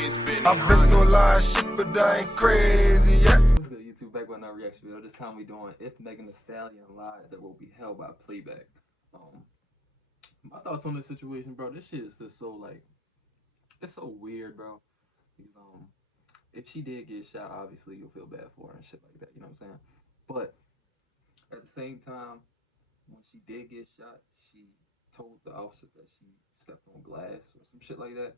always been I've been through a lot of shit, but I ain't crazy yet. What's good, YouTube? Back with another reaction video. This time we doing If Megan Thee Stallion Lied That Will Be Held by Playback. My thoughts on this situation, bro. This shit is just so like, it's so weird, bro. Because if she did get shot, obviously you'll feel bad for her and shit like that. You know what I'm saying? But at the same time, when she did get shot, she told the officers that she stepped on glass or some shit like that.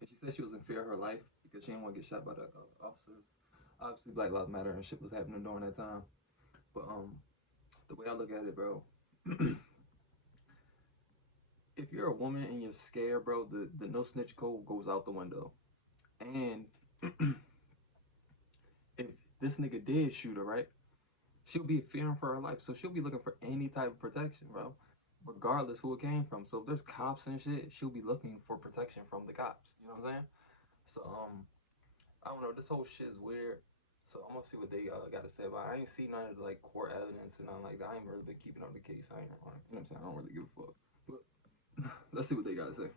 And she said she was in fear of her life because she didn't want to get shot by the officers. Obviously, Black Lives Matter and shit was happening during that time. But the way I look at it, bro, if you're a woman and you're scared, bro, the no snitch code goes out the window. And if this nigga did shoot her, right, she'll be fearing for her life. So she'll be looking for any type of protection, bro, regardless who it came from. So if there's cops and shit, she'll be looking for protection from the cops. You know what I'm saying? So I don't know. This whole shit is weird. So I'm gonna see what they got to say about it. I ain't seen none of the, like, court evidence and nothing like that. I ain't really been keeping up the case. I ain't, you know what I'm saying? I don't really give a fuck. But let's see what they got to say.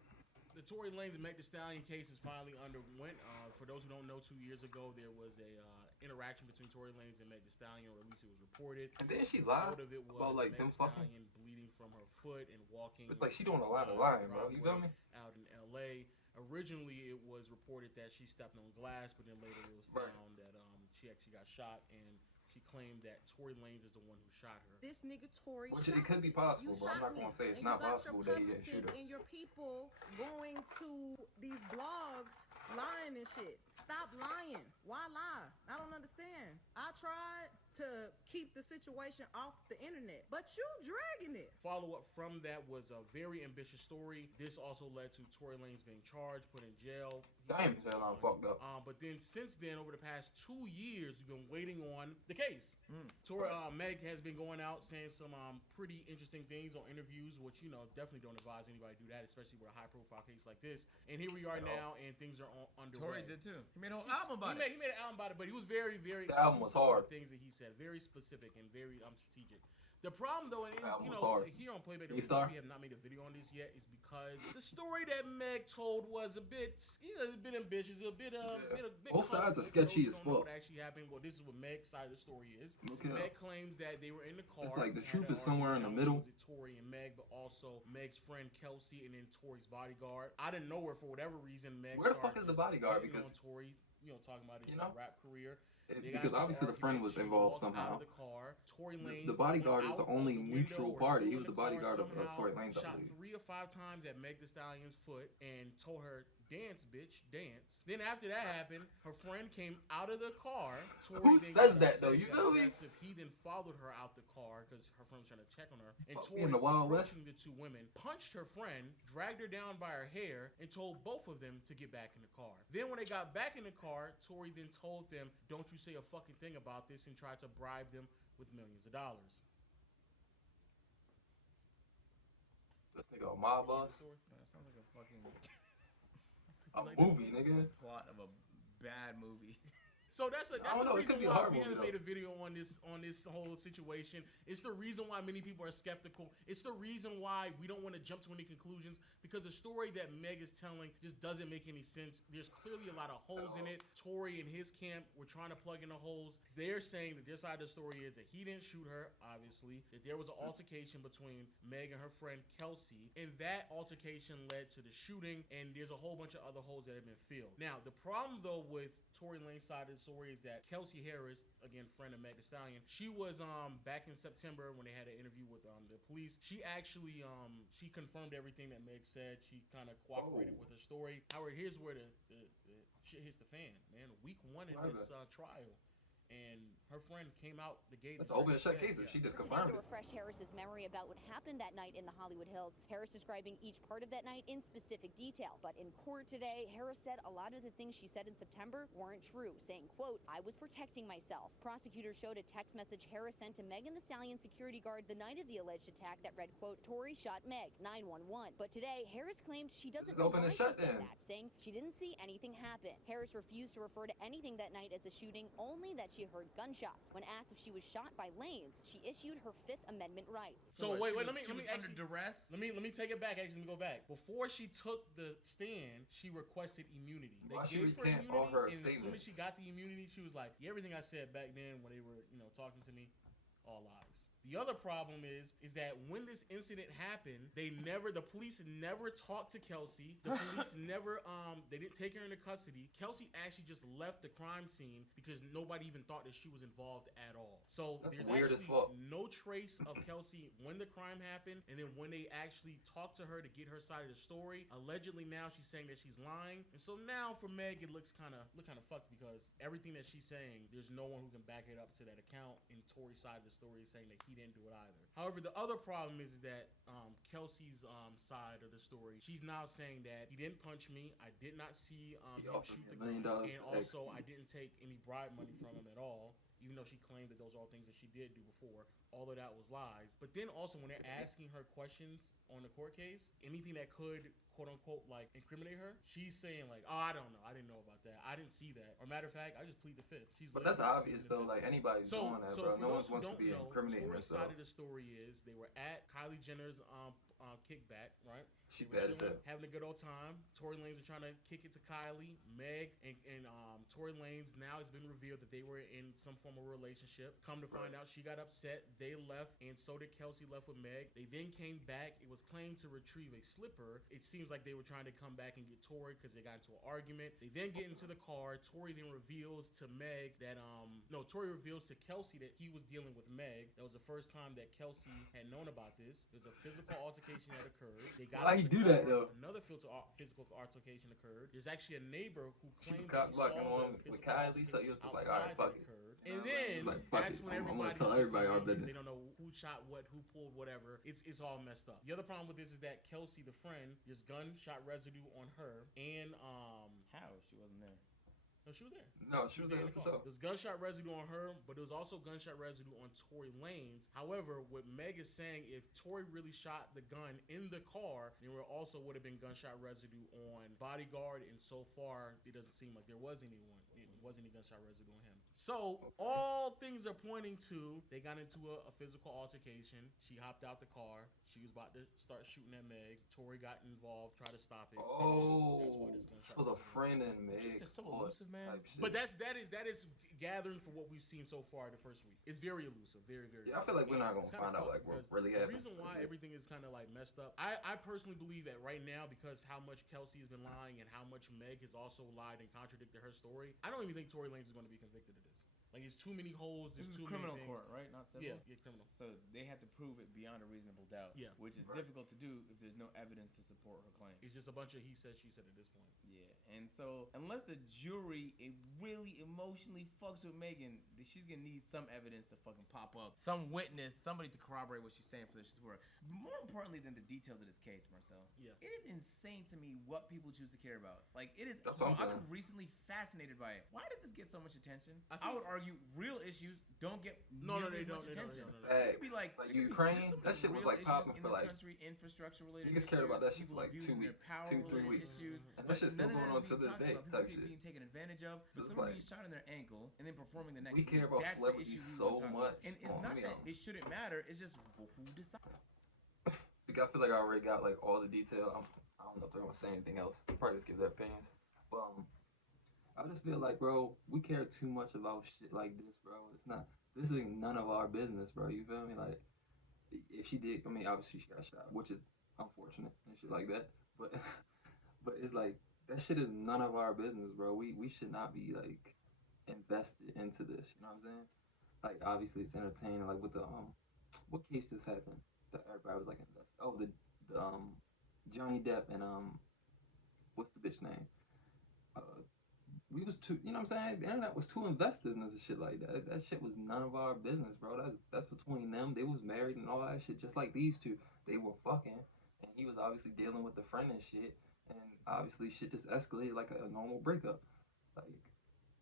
The Tory Lanez and Meg Thee Stallion case is finally underwent. For those who don't know, 2 years ago there was a interaction between Tory Lanez and Meg Thee Stallion, or at least it was reported. And then she lied of it was about like Meg them Thee fucking. Stallion bleeding from her foot and walking. It's like she doing a lot of lying, bro. You feel me? Out in L.A. Originally, it was reported that she stepped on glass, but then later it was found that she actually got shot, and she claimed that Tory Lanez is the one who shot her. This nigga Tory. Which it could be possible, but I'm not gonna say it's not possible that he didn't shoot her. And your people going to these blogs lying and shit. Stop lying. Why lie? I don't understand. I tried to keep the situation off the internet, but you dragging it. Follow-up from that was a very ambitious story. This also led to Tory Lanez being charged, put in jail. Damn, I'm fucked up. But then since then, over the past 2 years, we've been waiting on the case. Meg has been going out saying some pretty interesting things on interviews, which, you know, definitely don't advise anybody to do that, especially with a high-profile case like this. And here we are now, and things are underway. Tory did too. He made a whole album about it. He made an album about it, but he was very, very the album was hard. things that he said, very specific and very strategic. The problem, though, and you know, here on Playback, we have not made a video on this yet, is because the story that Meg told was a bit ambitious, a bit both sides are sketchy as fuck. What actually happened? Well, this is what Meg's side of the story is. Okay. Meg claims that they were in the car. It's like the truth is somewhere in the middle. Was it Tory and Meg, but also Meg's friend Kelsey, and then Tory's bodyguard. Out of nowhere, for whatever reason, Meg. Where the fuck is the bodyguard? Because Tory, you know, talking about his rap career. Because obviously the friend was involved somehow. The bodyguard is the only neutral party. He was the bodyguard of Tory Lanez. Shot 3 or 5 times at Meg Thee Stallion's foot and told her, "Dance, bitch, dance." Then after that happened, her friend came out of the car. Who says that though? You feel me? He then followed her out the car because her friend was trying to check on her. And Tory, in the Wild West, approaching the 2 women, punched her friend, dragged her down by her hair, and told both of them to get back in the car. Then when they got back in the car, Tory then told them, "Don't you say a fucking thing about this," and tried to bribe them with millions of dollars. This nigga a mob boss? That sounds like a fucking movie, nigga. Plot of a bad movie. So that's the reason why we haven't made a video on this whole situation. It's the reason why many people are skeptical. It's the reason why we don't want to jump to any conclusions, because the story that Meg is telling just doesn't make any sense. There's clearly a lot of holes in it. Tory and his camp were trying to plug in the holes. They're saying that their side of the story is that he didn't shoot her, obviously, that there was an altercation between Meg and her friend Kelsey, and that altercation led to the shooting, and there's a whole bunch of other holes that have been filled. Now, the problem, though, with Tory Lanez's side of the story is that Kelsey Harris, again, friend of Meg Thee Stallion, she was back in September when they had an interview with the police. She actually she confirmed everything that Meg said. She kind of cooperated with her story. However, here's where the shit hits the fan, man. Week 1 in this trial, and her friend came out the gate. That's an open and shut case if she just confirmed to refresh Harris's memory about what happened that night in the Hollywood Hills. Harris describing each part of that night in specific detail. But in court today, Harris said a lot of the things she said in September weren't true, saying, quote, "I was protecting myself." Prosecutors showed a text message Harris sent to Megan Thee Stallion security guard the night of the alleged attack that read, quote, "Tory shot Meg, 911. But today, Harris claims she doesn't know why she said that, saying she didn't see anything happen. Harris refused to refer to anything that night as a shooting, only that she heard gunshots. When asked if she was shot by Lanes, she issued her Fifth Amendment right. So what, wait, she let was me under actually duress. Let me take it back. Actually, let me go back. Before she took the stand, she requested immunity. They Why she gave her recant all her immunity, and as soon as statements? she got the immunity, she was like, "Yeah, everything I said back then when they were, talking to me, all lies." The other problem is that when this incident happened, the police never talked to Kelsey. The police never, they didn't take her into custody. Kelsey actually just left the crime scene because nobody even thought that she was involved at all. So That's there's weird as actually fuck. no trace of Kelsey when the crime happened, and then when they actually talked to her to get her side of the story. Allegedly now she's saying that she's lying, and so now for Meg it looks kind of fucked because everything that she's saying, there's no one who can back it up to that account. And Tory's side of the story is saying that he didn't do it either. However, the other problem is that Kelsey's side of the story, she's now saying that he didn't punch me. I did not see him shoot the gun, and also I didn't take any bribe money from him at all. Even though she claimed that those are all things that she did do before, all of that was lies. But then also when they're asking her questions on the court case, anything that could quote unquote like incriminate her, she's saying like, "Oh, I don't know, I didn't know about that, I didn't see that," or matter of fact, "I just plead the fifth." But that's obvious though. Like anybody's doing that, so bro. for No one those who wants to don't be know, incriminating Tory's herself. side of the story is they were at Kylie Jenner's kickback, right? She They were bad as chilling, hell. having a good old time. Tory Lanez was trying to kick it to Kylie, Meg, and Tory Lanez. Now it's been revealed that they were in some form of relationship. Come to find out, she got upset. They left, and so did Kelsey. Left with Meg. They then came back. It was claimed to retrieve a slipper. It seems like they were trying to come back and get Tory because they got into an argument. They then get into the car. Tory then reveals to Meg that Tory reveals to Kelsey that he was dealing with Meg. That was the first time that Kelsey had known about this. There was a physical altercation that occurred. They got Why he do that though? Another physical altercation occurred. There's actually a neighbor who She was claims that he saw blocking on the with physical Kylie, so he was just like, all right, outside fuck that it. occurred. And then Like, fuck that's it. when I'm gonna everybody tell everybody our they business. don't know who shot what, who pulled whatever. It's all messed up. The other problem with this is that Kelsey, the friend, there's gunshot residue on her, and How? She wasn't there. no, she was there. No, she was there in the for car. sure. There's gunshot residue on her, but there was also gunshot residue on Tory Lanez. However, what Meg is saying, if Tory really shot the gun in the car, then there also would have been gunshot residue on Bodyguard, and so far, it doesn't seem like there was any gunshot residue on him. So, all things are pointing to, they got into a physical altercation. She hopped out the car. She was about to start shooting at Meg. Tory got involved, tried to stop it. Oh, That's why this gunshot so the residue. friend and Meg. That's so fought elusive, man. type shit. But that is gathering for what we've seen so far the first week. It's very elusive, very, very. Yeah, I feel like we're not elusive. gonna find out like what really The happened. reason why everything is kind of like messed up, I personally believe that right now, because how much Kelsey has been lying and how much Meg has also lied and contradicted her story, I don't even think Tory Lanez is going to be convicted of this. Like, there's too many holes. This There's is too criminal many things. court, right? Not civil. Yeah, criminal. So they have to prove it beyond a reasonable doubt. Yeah. Which is difficult to do if there's no evidence to support her claim. It's just a bunch of he said, she said at this point. Yeah. And so unless the jury really emotionally fucks with Megan, she's gonna need some evidence to fucking pop up. Some witness, somebody to corroborate what she's saying for this work. More importantly than the details of this case, Marcel. Yeah. It is insane to me what people choose to care about. Like, it is. That's what I'm I've saying. been recently fascinated by it. Why does this get so much attention? I I think- would argue real issues don't get No, nearly they as much don't. attention. No. It could be like Like it could be- Ukraine, there's so that many shit was, real like, issues popping in for, this like, country, infrastructure related niggas cared about that shit people for, like, 2 abusing their weeks, power 2-3 related weeks. issues, And but that shit's still none of going that on is to being this talked day, about. type People shit. being taken advantage of, but It's somebody like- being shot in their ankle and then performing the next We care week. about That's the celebrities issue we so were talking about. much. And it's on not video. that it shouldn't matter. It's just who decides. I feel like I already got like all the detail. I don't know if they're gonna say anything else. They'll probably just give their opinions. But I just feel like, bro, we care too much about shit like this, bro. It's not. This is none of our business, bro. You feel me? Like, if she did, I mean, obviously she got shot, which is unfortunate and shit like that. But but it's like that shit is none of our business, bro. We should not be like invested into this. You know what I'm saying? Like, obviously it's entertaining. Like with the what case just happened that everybody was like invested? Oh, the Johnny Depp and what's the bitch name? We was too, you know what I'm saying? The internet was too invested in this and shit like that. That shit was none of our business, bro. That's between them. They was married and all that shit, just like these two. They were fucking, and he was obviously dealing with the friend and shit. And obviously shit just escalated like a normal breakup. Like,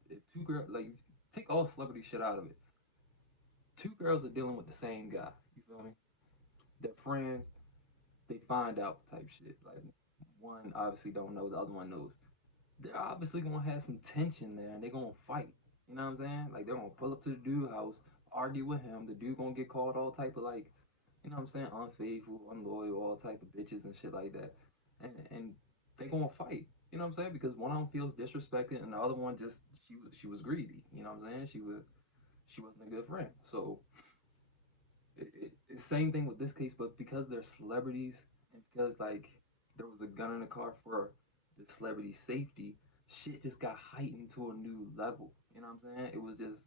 if two girls, like, take all celebrity shit out of it. Two girls are dealing with the same guy. You feel me? They're friends. They find out type shit. Like, one obviously don't know, the other one knows. They're obviously gonna have some tension there, and they're gonna fight. You know what I'm saying? Like, they're gonna pull up to the dude's house, argue with him. The dude gonna get called all type of, like, you know what I'm saying, unfaithful, unloyal, all type of bitches and shit like that. And they gonna fight. You know what I'm saying? Because one of them feels disrespected, and the other one just she was greedy. You know what I'm saying? She wasn't a good friend. So it's same thing with this case, but because they're celebrities and because like there was a gun in the car for the celebrity safety, shit just got heightened to a new level. You know what I'm saying?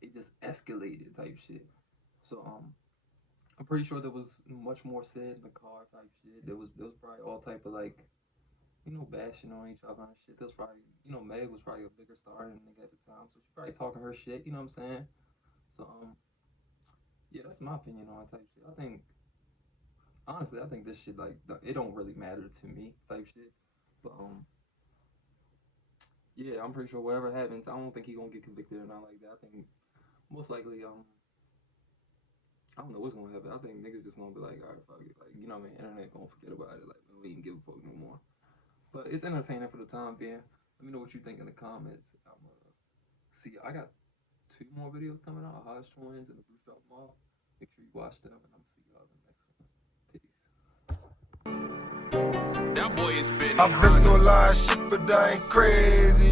It just escalated type shit. So I'm pretty sure there was much more said in the car type shit. There was probably all type of like, you know, bashing on each other and shit. There's probably, you know, Meg was probably a bigger star than the nigga at the time, so she probably talking her shit. You know what I'm saying? So yeah, that's my opinion on type shit. I think honestly, I think this shit like it don't really matter to me type shit. But yeah, I'm pretty sure whatever happens, I don't think he gonna get convicted or not like that. I think most likely I don't know what's gonna happen. I think niggas just gonna be like, all right, fuck it. Like, you know what I mean? Internet gonna forget about it. Like, we don't even give a fuck no more. But it's entertaining for the time being. Let me know what you think in the comments. I'm see, I got 2 more videos coming out, Hodge Twins and the Bruce Drop Mall. Make sure you watch them, and I'm gonna see y'all in the next one. Peace. That boy is been. I've been through a lot of shit, but I ain't crazy.